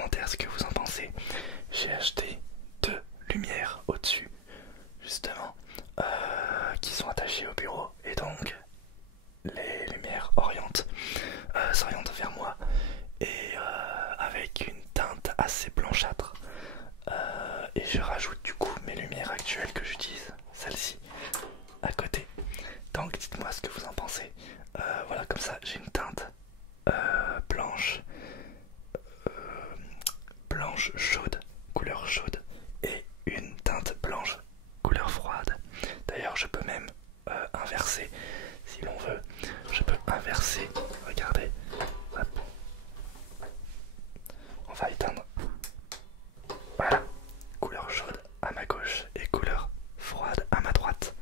commentaire ce que vous en pensez. J'ai acheté deux lumières au-dessus, justement, qui sont attachées au bureau, et donc les lumières s'orientent vers moi, et avec une teinte assez blanchâtre. Et je rajoute du coup mes lumières actuelles que j'utilise, celle-ci, à côté. Donc dites-moi ce que vous en pensez. Voilà, comme ça j'ai une teinte blanche, blanche chaude, couleur chaude, et une teinte blanche, couleur froide. D'ailleurs je peux même inverser, si l'on veut. Je peux inverser, regardez. Hop. On va éteindre. Voilà, couleur chaude à ma gauche et couleur froide à ma droite.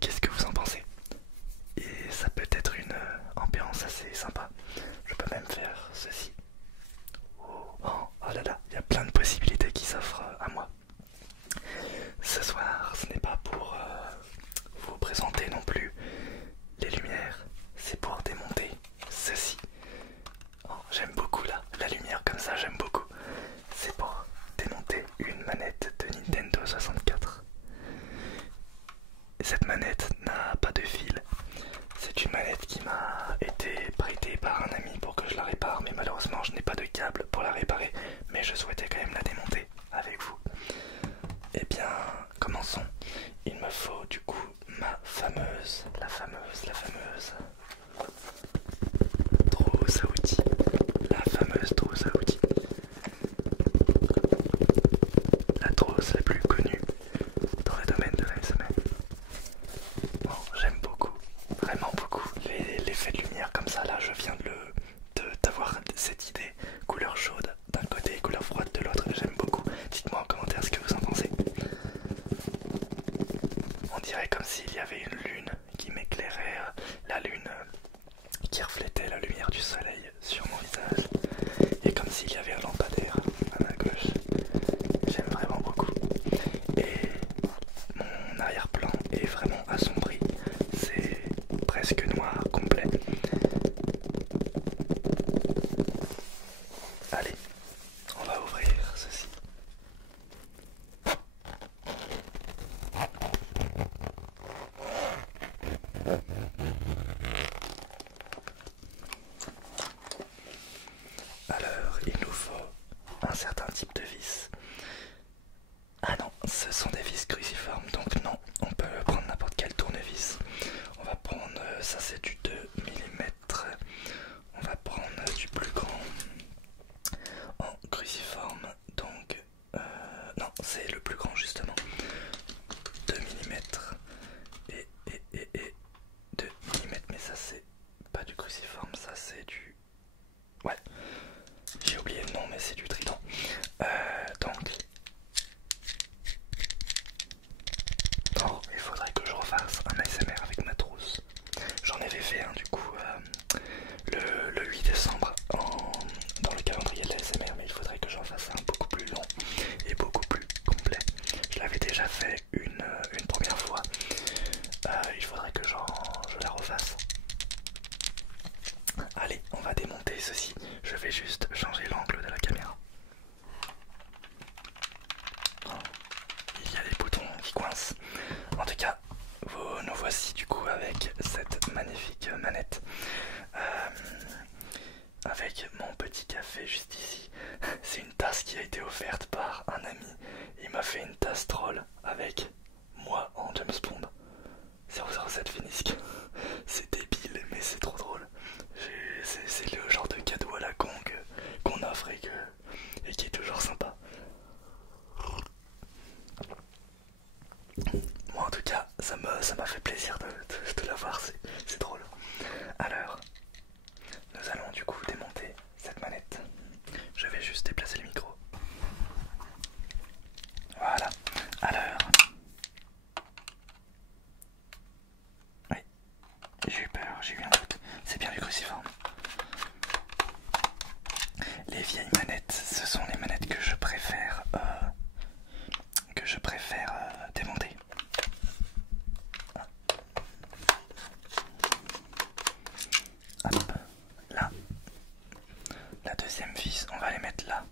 Qu'est-ce que vous en pensez? Et ça peut être une ambiance assez sympa. Je peux même faire ceci. Oh là là, il y a plein de possibilités qui s'offrent à moi. Ce soir, ce n'est pas pour vous présenter non plus les lumières, c'est pour démonter ceci. Oh, j'aime beaucoup la lumière comme ça, j'aime beaucoup. C'est pour démonter une manette de Nintendo 64. Cette manette n'a pas de fil. C'est une manette qui m'a été prêtée par un ami pour que je la répare, mais malheureusement je n'ai pas de câble pour la réparer, mais je souhaitais quand même la démonter avec vous. Eh bien, commençons. Il me faut du coup la fameuse trousse à outils. La fameuse trousse à outils. La trousse la plus connue dans le domaine de l'ASMR. Bon, j'aime beaucoup, vraiment beaucoup l'effet de lumière comme ça. Là, je viens d'avoir cette idée. Couleur chaude d'un côté et couleur froide de l'autre. J'aime beaucoup. Dites-moi en commentaire ce que vous en pensez. On dirait comme s'il y avait une lune qui m'éclairait, la lune qui reflétait la lumière du soleil sur mon visage. Et comme s'il y avait un lampadaire à ma gauche. J'aime vraiment beaucoup. Et mon arrière-plan est vraiment assombri. C'est presque noir complet. Allez, on va ouvrir ceci. Alors, il nous faut un certain type de vis. Ah non, ce sont des vis cruciformes, donc non, on peut prendre n'importe quel tournevis. On va prendre, ça c'est du 2 mm. On va prendre du plus grand en cruciforme, donc non, c'est le plus grand justement. 2 mm et 2 mm, mais ça c'est pas du cruciforme, ça c'est du... Ouais, j'ai oublié le nom, mais c'est du trident. Donc... Oh, il faudrait que je refasse un ASMR avec ma trousse. J'en avais fait un du coup le 8 décembre dans le calendrier de l'ASMR, mais il faudrait que j'en fasse un beaucoup plus long et beaucoup plus complet. Je l'avais déjà fait une première fois. Il faudrait que je la refasse. Allez, on va démonter ceci. Je vais juste changer l'angle de la caméra. Oh, il y a les boutons qui coincent. En tout cas, nous voici du coup avec cette magnifique manette. Avec mon petit café juste ici. C'est une tasse qui a été offerte par un ami. Il m'a fait une tasse troll avec moi en James Bond. 007 Finisque. C'est débile, mais c'est trop drôle. C'est le genre de cadeau à la con qu'on offre et qui est toujours sympa. Moi en tout cas, ça m'a fait plaisir de l'avoir, c'est drôle. Alors, nous allons du coup démonter cette manette. Je vais juste déplacer le micro. Voilà. Alors... Oui, j'ai eu peur, j'ai eu un doute. C'est bien du cruciforme. Les vieilles manettes, ce sont les manettes que je préfère démonter. Hop, là. La deuxième. deuxième vis, on va les mettre là.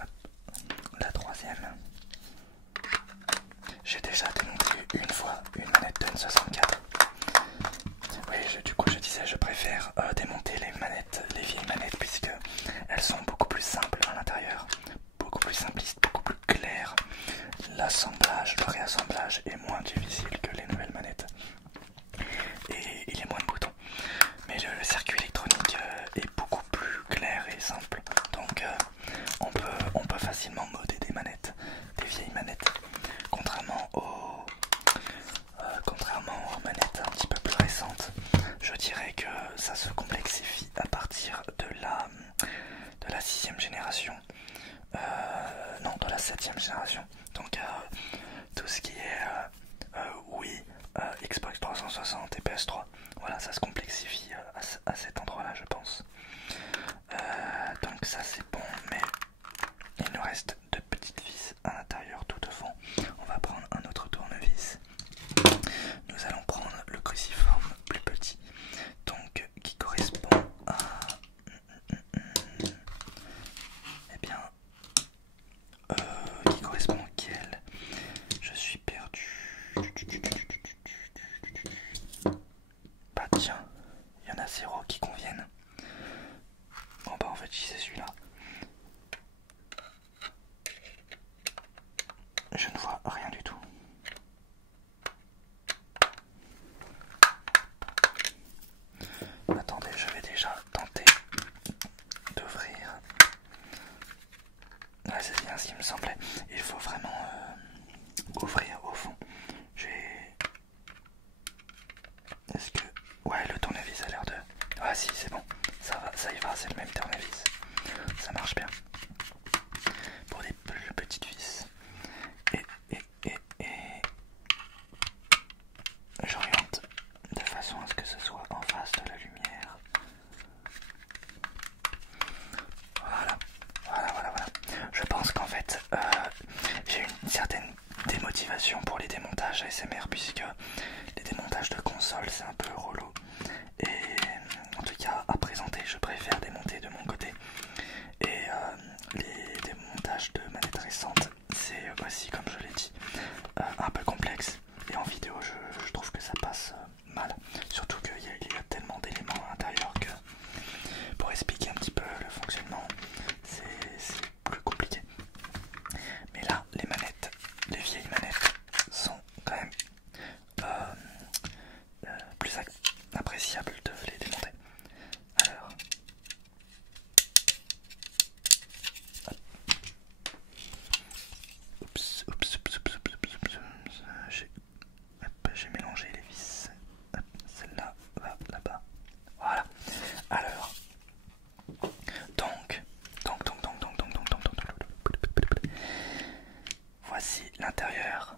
Hop. La troisième. J'ai déjà démonté une fois une manette de N64. Oui, du coup je disais je préfère démonter les manettes, les vieilles manettes, puisque elles sont beaucoup plus simples à l'intérieur, beaucoup plus simplistes, beaucoup plus claires. L'assemblage, le réassemblage est moins difficile que les nouvelles manettes. Et il y a moins de boutons. Mais le circuit électronique est beaucoup plus clair et simple. Donc on peut facilement modder des manettes, des vieilles manettes. Contrairement aux manettes un petit peu plus récentes, je dirais que ça se complexifie à partir de la 6ème génération. Non, de la 7ème génération. Donc tout ce qui est Wii, Xbox 360 et PS3, voilà, ça se complexifie à cet endroit-là, je pense. Donc ça c'est bon, mais il nous reste deux petites vis à l'intérieur tout au fond. On va prendre un autre tournevis. Nous allons prendre le cruciforme plus petit, donc qui correspond à... Eh bien... qui correspond auquel? Je suis perdu. Bah tiens, il y en a 0 qui conviennent. Bon bah en fait c'est celui-là. Je ne vois rien du tout. Attendez, je vais déjà tenter d'ouvrir. Ouais, c'est bien ce qui me semblait. Il faut vraiment ouvrir au fond. Est-ce que... Ouais, le tournevis a l'air de... Ah si, c'est bon. Ça y va, c'est le même tournevis. Ça marche bien. Pour des plus petites vis. Et... J'oriente de façon à ce que ce soit en face de la lumière. Voilà. Je pense qu'en fait, j'ai une certaine démotivation pour les démontages ASMR, puisque les démontages de console c'est un peu relou. Et en tout cas, à présenter, je préfère démonter de mon côté. Et les démontages de manettes récentes, c'est aussi, comme je l'ai dit, un peu complexe. Et en vidéo, je trouve que ça passe mal. Surtout qu'il y a tellement d'éléments à l'intérieur que pour expliquer un petit peu le fonctionnement, c'est plus compliqué. Mais là, les vieilles manettes sont quand même plus appréciables de les démonter. Alors, j'ai mélangé les vis. Celle-là va là-bas. Voilà. Alors, donc, voici l'intérieur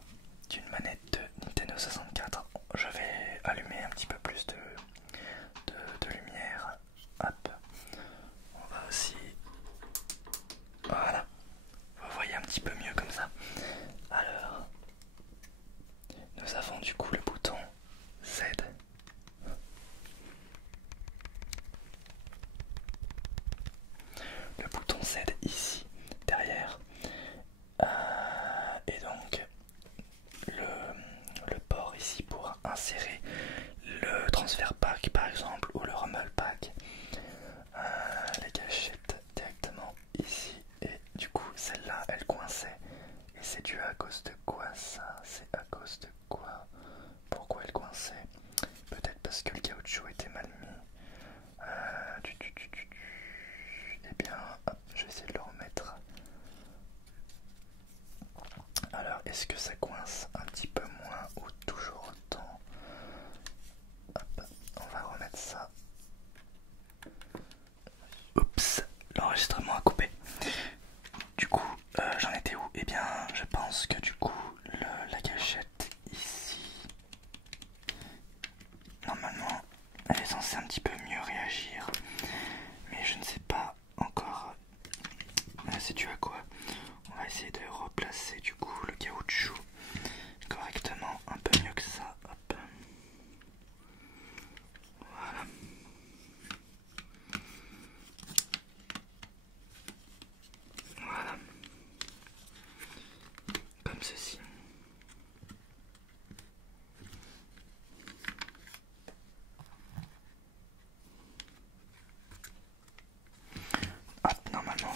d'une manette de Nintendo 64. Je vais allumer un petit peu plus de lumière. Hop. On va aussi... Voilà. Vous voyez un petit peu mieux comme ça. Alors, nous avons du coup le bouton Z. Le bouton Z ici, derrière. Et donc, le port ici pour insérer le transfert pack par exemple, ou le rumble pack. Les gâchettes directement ici. Et du coup, celle-là, elle coinçait. Et c'est dû à cause de quoi ça? C'est à cause de quoi? Pourquoi elle coinçait? Peut-être parce que le caoutchouc était mal mis. Eh bien, hop, je vais essayer de le remettre. Alors, est-ce que ça coince un petit peu moins ou toujours autant? Hop, on va remettre ça. Oups, l'enregistrement a coupé. Du coup, j'en étais où? Eh bien, je pense que du coup, la gâchette ici, normalement, elle est censée un petit peu mieux réagir. Mais je ne sais pas encore c'est dû à quoi. On va essayer de replacer du coup le caoutchouc correctement, un peu mieux que ça. Hop.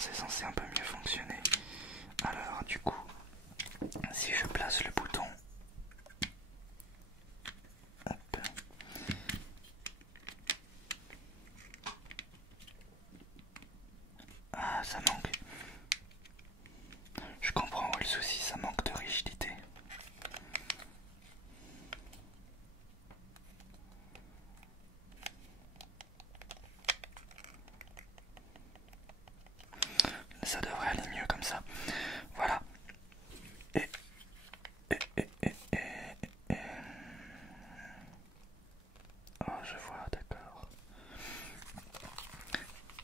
c'est censé un peu mieux fonctionner. Alors du coup, si je place le bouton, hop. Ah, ça manque. Je comprends où est le souci, ça manque de rigidité. Ça devrait aller mieux comme ça. Voilà. Et... Oh, je vois, d'accord.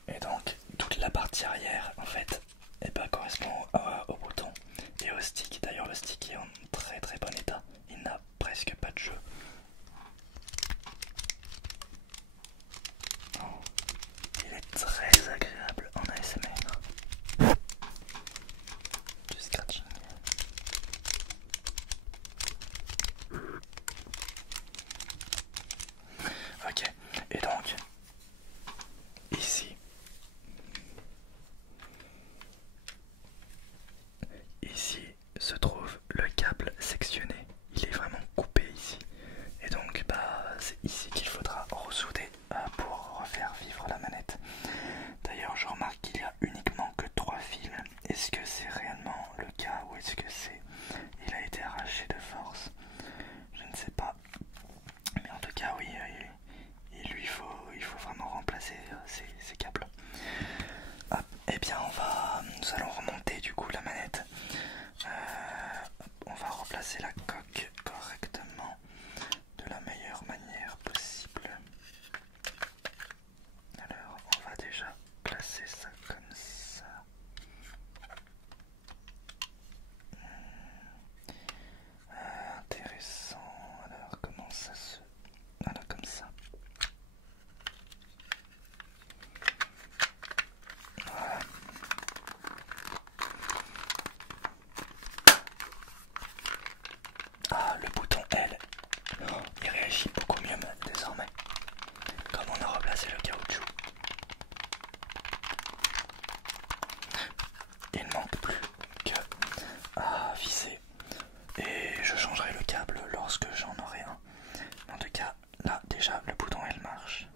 Et donc, toute la partie arrière, en fait, correspond au bouton et au stick. D'ailleurs, le stick est en très très bon état. Il n'a presque pas de jeu. Oh, il est très agréable en ASMR. Du scratching. Ok, et donc, ici, se trouve le câble sectionné. Il est vraiment coupé ici. Et donc, c'est ici qu'il faudra ressouder pour refaire vivre la manette. D'ailleurs, je remarque qu'il y a uniquement que 3 fils. Est-ce que c'est réellement le cas ou est-ce que il a été arraché de force? Je ne sais pas. Mais en tout cas, oui, il faut vraiment remplacer ces câbles. Hop, eh bien, nous allons remonter du coup la manette. On va replacer la coque correctement de la meilleure manière possible. Alors, on va déjà placer ça comme ça. Intéressant. Alors, comment ça se... Voilà, comme ça. Voilà. Ah, le bouton L, il réagit beaucoup mieux désormais. Comme on a replacé le caoutchouc. Il ne manque plus qu'à visser. Et je changerai le câble lorsque j'en aurai un. En tout cas, là déjà le bouton L marche.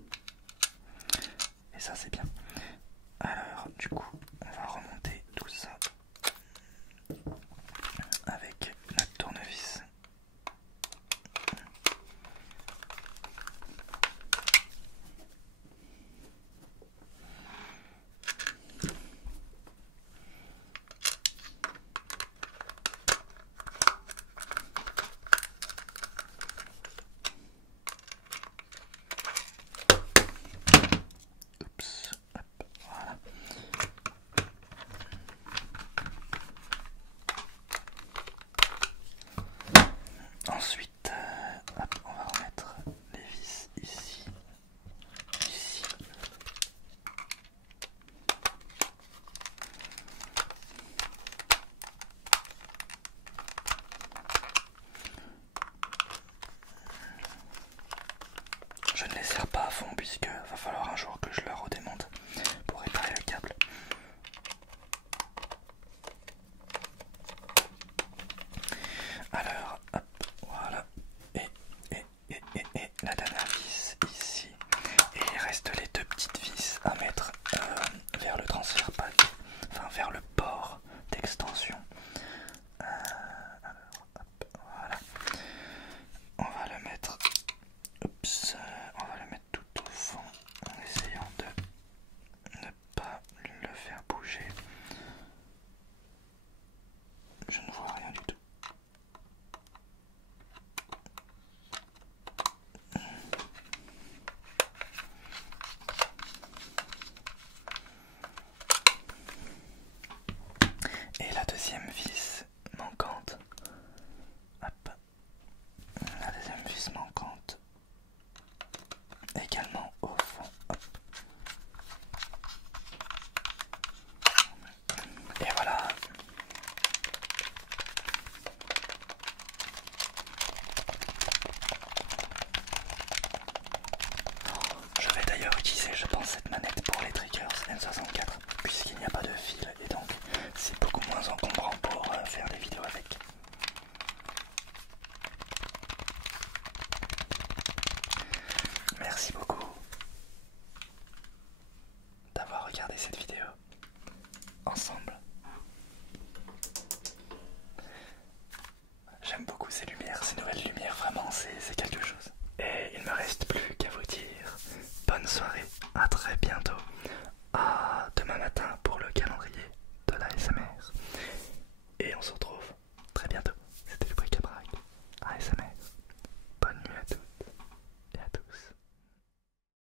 Et ça c'est bien. Alors du coup, on va remonter tout ça avec notre tournevis. Oups, hop, voilà. Ensuite, hop, on va remettre les vis ici, ici. Je ne les serre pas à fond puisque va falloir un jour que je le redémonte pour réparer le câble. Alors, hop, voilà. Et la dernière vis ici. Et il reste les deux petites vis à mettre vers le transfert pack, enfin vers le port d'extension. Alors, hop, voilà. On va le mettre. Oups, on va le mettre tout au fond en essayant de ne pas soirée. À très bientôt.